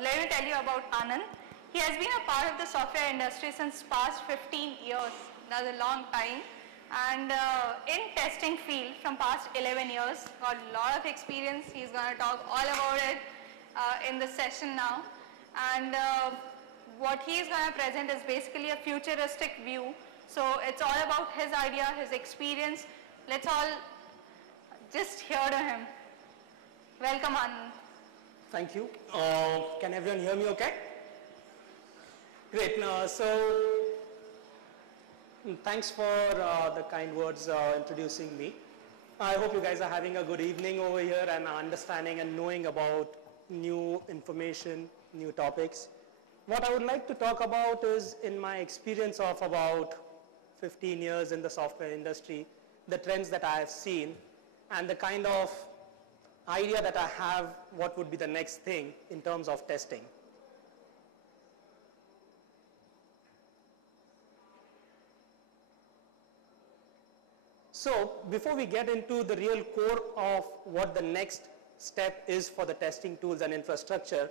let me tell you about Anand. He has been a part of the software industry since past 15 years. That's a long time. And in testing field from past 11 years, got a lot of experience. He's going to talk all about it in the session now. And what he's going to present is basically a futuristic view. So it's all about his idea, his experience. Let's all just hear to him. Welcome, Anand. Thank you. Can everyone hear me okay? Great. Thanks for the kind words introducing me. I hope you guys are having a good evening over here and understanding and knowing about new information, new topics. What I would like to talk about is in my experience of about 15 years in the software industry, the trends that I have seen and the kind of idea that I have what would be the next thing in terms of testing. So before we get into the real core of what the next step is for the testing tools and infrastructure,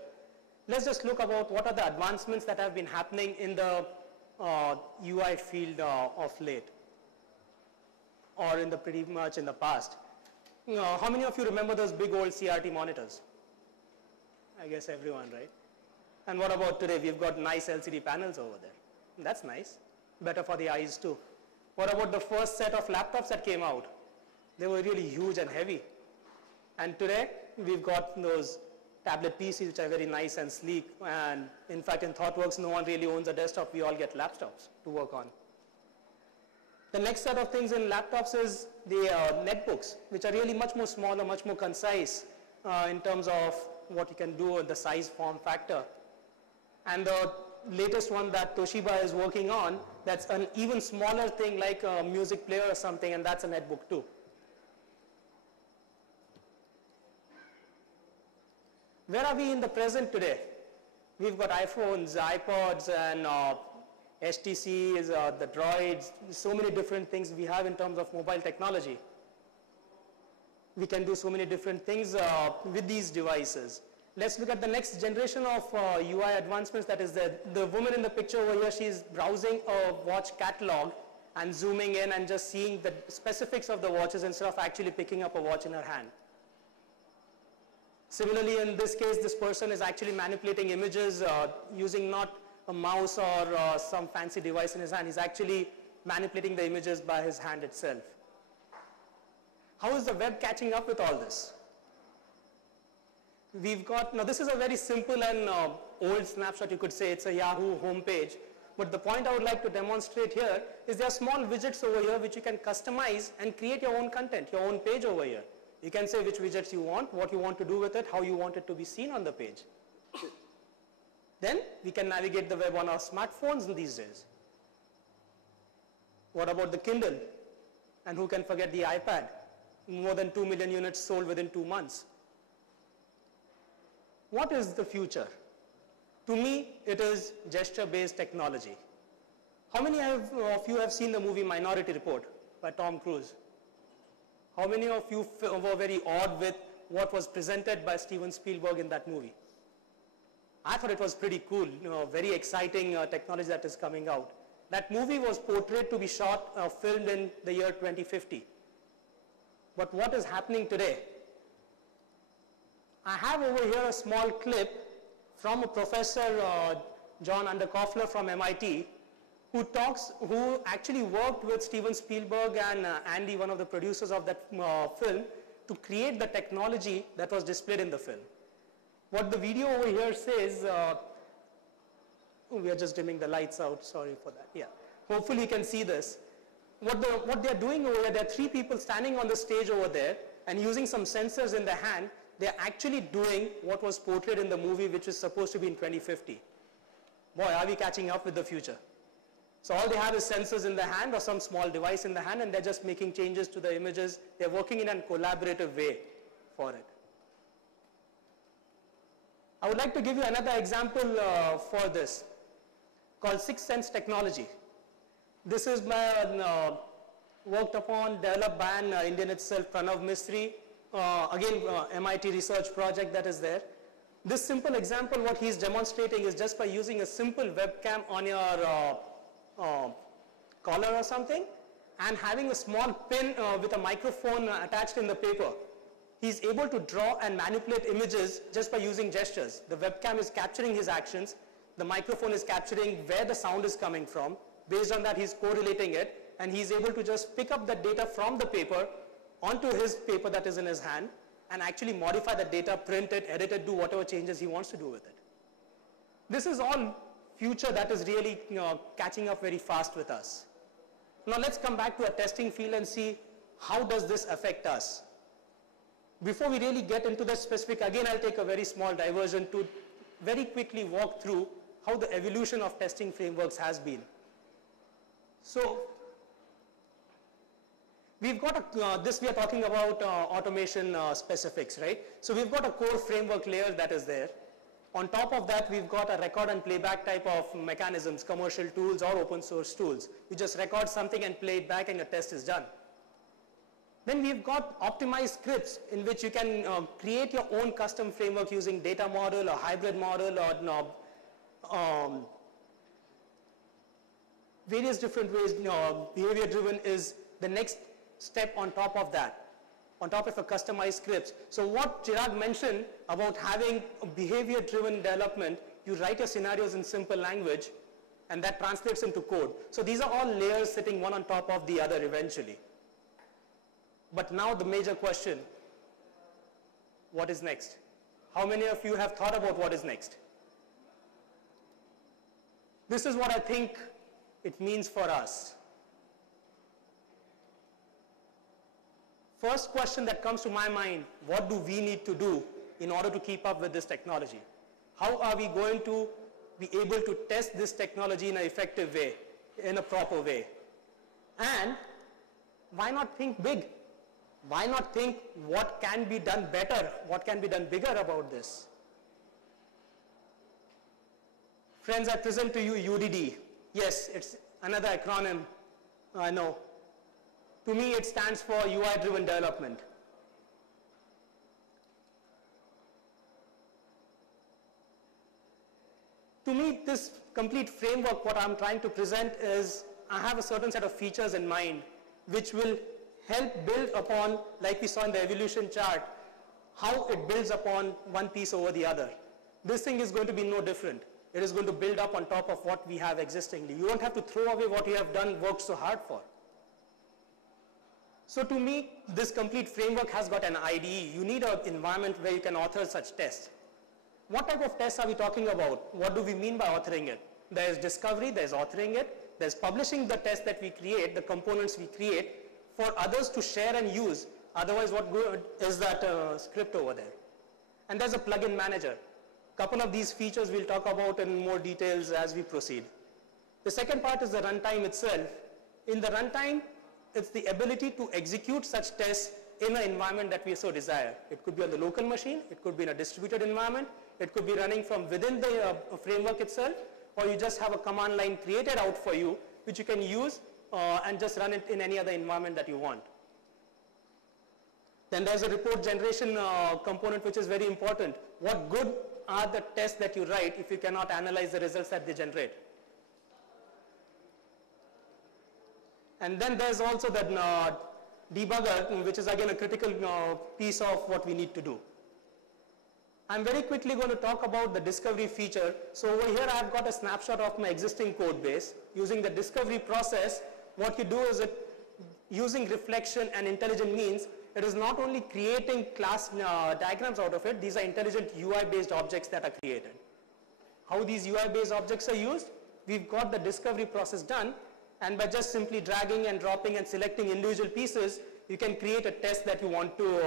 let's just look about what are the advancements that have been happening in the UI field of late, or in the pretty much in the past. How many of you remember those big old CRT monitors? I guess everyone, right? And what about today? We've got nice LCD panels over there. That's nice. Better for the eyes too. What about the first set of laptops that came out? They were really huge and heavy. And today, we've got those tablet PCs which are very nice and sleek. And in fact, in ThoughtWorks, no one really owns a desktop. We all get laptops to work on. The next set of things in laptops is the netbooks, which are really much more smaller, much more concise in terms of what you can do with the size, form factor. And the latest one that Toshiba is working on, that's an even smaller thing like a music player or something, and that's a netbook too. Where are we in the present today? We've got iPhones, iPods, and HTCs, the Droids, so many different things we have in terms of mobile technology. We can do so many different things with these devices. Let's look at the next generation of UI advancements. That is the woman in the picture over here, she's browsing a watch catalog and zooming in and just seeing the specifics of the watches instead of actually picking up a watch in her hand. Similarly, in this case, this person is actually manipulating images using not a mouse or some fancy device in his hand. He's actually manipulating the images by his hand itself. How is the web catching up with all this? We've got, now this is a very simple and old snapshot, you could say. It's a Yahoo homepage. But the point I would like to demonstrate here is there are small widgets over here which you can customize and create your own content, your own page over here. You can say which widgets you want, what you want to do with it, how you want it to be seen on the page. Then we can navigate the web on our smartphones these days. What about the Kindle? And who can forget the iPad? More than 2 million units sold within 2 months. What is the future? To me, it is gesture-based technology. How many of you have seen the movie Minority Report by Tom Cruise? How many of you were very awed with what was presented by Steven Spielberg in that movie? I thought it was pretty cool, very exciting technology that is coming out. That movie was portrayed to be filmed in the year 2050. But what is happening today? I have over here a small clip from a professor, John Underkoffler from MIT, who actually worked with Steven Spielberg and Andy, one of the producers of that film, to create the technology that was displayed in the film. What the video over here says, we are just dimming the lights out, sorry for that, yeah. Hopefully you can see this. What they're doing over there, there are 3 people standing on the stage over there and using some sensors in their hand, they're actually doing what was portrayed in the movie, which is supposed to be in 2050. Boy, are we catching up with the future. So all they have is sensors in their hand or some small device in the hand, and they're just making changes to the images. They're working in a collaborative way for it. I would like to give you another example for this called 6th Sense technology. This is worked upon, developed by an Indian itself, Pranav Mistry. Again, MIT research project that is there. This simple example, what he's demonstrating is just by using a simple webcam on your collar or something, and having a small pin with a microphone attached in the paper. He's able to draw and manipulate images just by using gestures. The webcam is capturing his actions. The microphone is capturing where the sound is coming from. Based on that, he's correlating it, and he's able to just pick up the data from the paper onto his paper that is in his hand, and actually modify the data, print it, edit it, do whatever changes he wants to do with it. This is all future that is really catching up very fast with us. Now let's come back to a testing field and see how does this affect us. Before we really get into the specific, again I'll take a very small diversion to very quickly walk through how the evolution of testing frameworks has been. So we've got this we are talking about automation specifics, right? So we've got a core framework layer that is there. On top of that, we've got a record and playback type of mechanisms, commercial tools or open source tools. You just record something and play it back and a test is done. Then we've got optimized scripts in which you can create your own custom framework using data model or hybrid model or various different ways. Behavior driven is the next step on top of that, on top of a customized scripts. So what Chirag mentioned about having a behavior driven development, you write your scenarios in simple language and that translates into code. So these are all layers sitting one on top of the other eventually. But now the major question, what is next? How many of you have thought about what is next? This is what I think it means for us. First question that comes to my mind, what do we need to do in order to keep up with this technology? How are we going to be able to test this technology in an effective way, in a proper way? And why not think big? Why not think what can be done better, what can be done bigger about this? Friends, I present to you UDD. Yes, it's another acronym, I know. To me, it stands for UI-driven development. To me, this complete framework, what I'm trying to present is, I have a certain set of features in mind, which will help build upon, like we saw in the evolution chart, how it builds upon one piece over the other. This thing is going to be no different. It is going to build up on top of what we have existingly. You don't have to throw away what you have done, worked so hard for. So to me, this complete framework has got an IDE. You need an environment where you can author such tests. What type of tests are we talking about? What do we mean by authoring it? There's discovery, there's authoring it, there's publishing the test that we create, the components we create, for others to share and use. Otherwise, what good is that script over there? And there's a plugin manager. Couple of these features we'll talk about in more details as we proceed. The second part is the runtime itself. In the runtime, it's the ability to execute such tests in an environment that we so desire. It could be on the local machine, it could be in a distributed environment, it could be running from within the framework itself, or you just have a command line created out for you, which you can use and just run it in any other environment that you want. Then there's a report generation component, which is very important. What good are the tests that you write if you cannot analyze the results that they generate? And then there's also the debugger, which is again a critical piece of what we need to do. I'm very quickly going to talk about the discovery feature. So over here I've got a snapshot of my existing code base. Using the discovery process, what you do is using reflection and intelligent means, it is not only creating class diagrams out of it, these are intelligent UI-based objects that are created. How these UI-based objects are used? We've got the discovery process done, and by just simply dragging and dropping and selecting individual pieces, you can create a test that you want to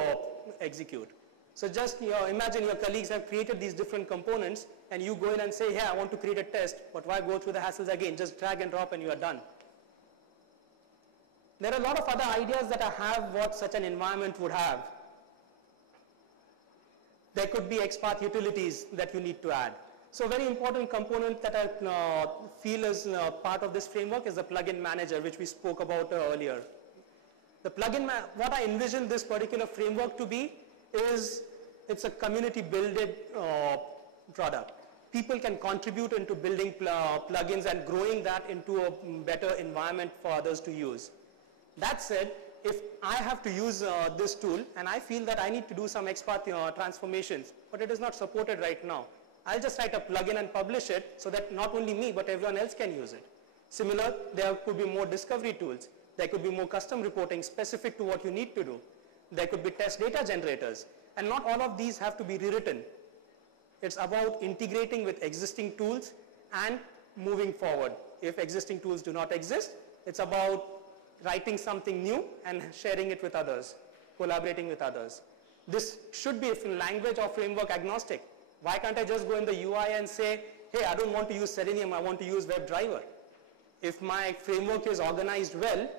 execute. So just imagine your colleagues have created these different components, and you go in and say, hey, I want to create a test, but why go through the hassles again? Just drag and drop and you are done. There are a lot of other ideas that I have what such an environment would have. There could be XPath utilities that you need to add. So a very important component that I feel is part of this framework is the plugin manager, which we spoke about earlier. The plugin, what I envision this particular framework to be is it's a community builded product. People can contribute into building plugins and growing that into a better environment for others to use. That said, if I have to use this tool and I feel that I need to do some extra transformations, but it is not supported right now, I'll just write a plugin and publish it so that not only me, but everyone else can use it. Similar, there could be more discovery tools. There could be more custom reporting specific to what you need to do. There could be test data generators. And not all of these have to be rewritten. It's about integrating with existing tools and moving forward. If existing tools do not exist, it's about writing something new and sharing it with others, collaborating with others. This should be language or framework agnostic. Why can't I just go in the UI and say, hey, I don't want to use Selenium, I want to use WebDriver. If my framework is organized well,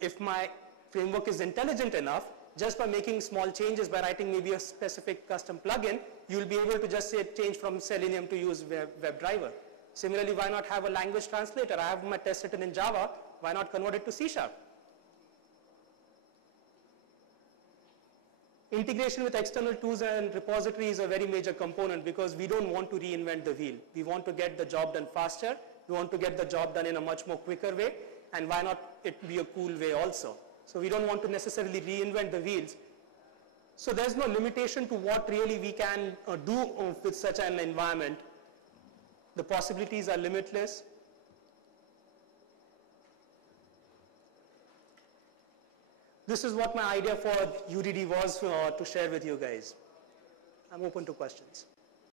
if my framework is intelligent enough, just by making small changes, by writing maybe a specific custom plugin, you'll be able to just say change from Selenium to use WebDriver. Similarly, why not have a language translator? I have my test written in Java, why not convert it to C#? Integration with external tools and repositories is a very major component because we don't want to reinvent the wheel. We want to get the job done faster. We want to get the job done in a much more quicker way. And why not it be a cool way also? So we don't want to necessarily reinvent the wheels. So there's no limitation to what really we can do with such an environment. The possibilities are limitless. This is what my idea for UDD was to share with you guys. I'm open to questions.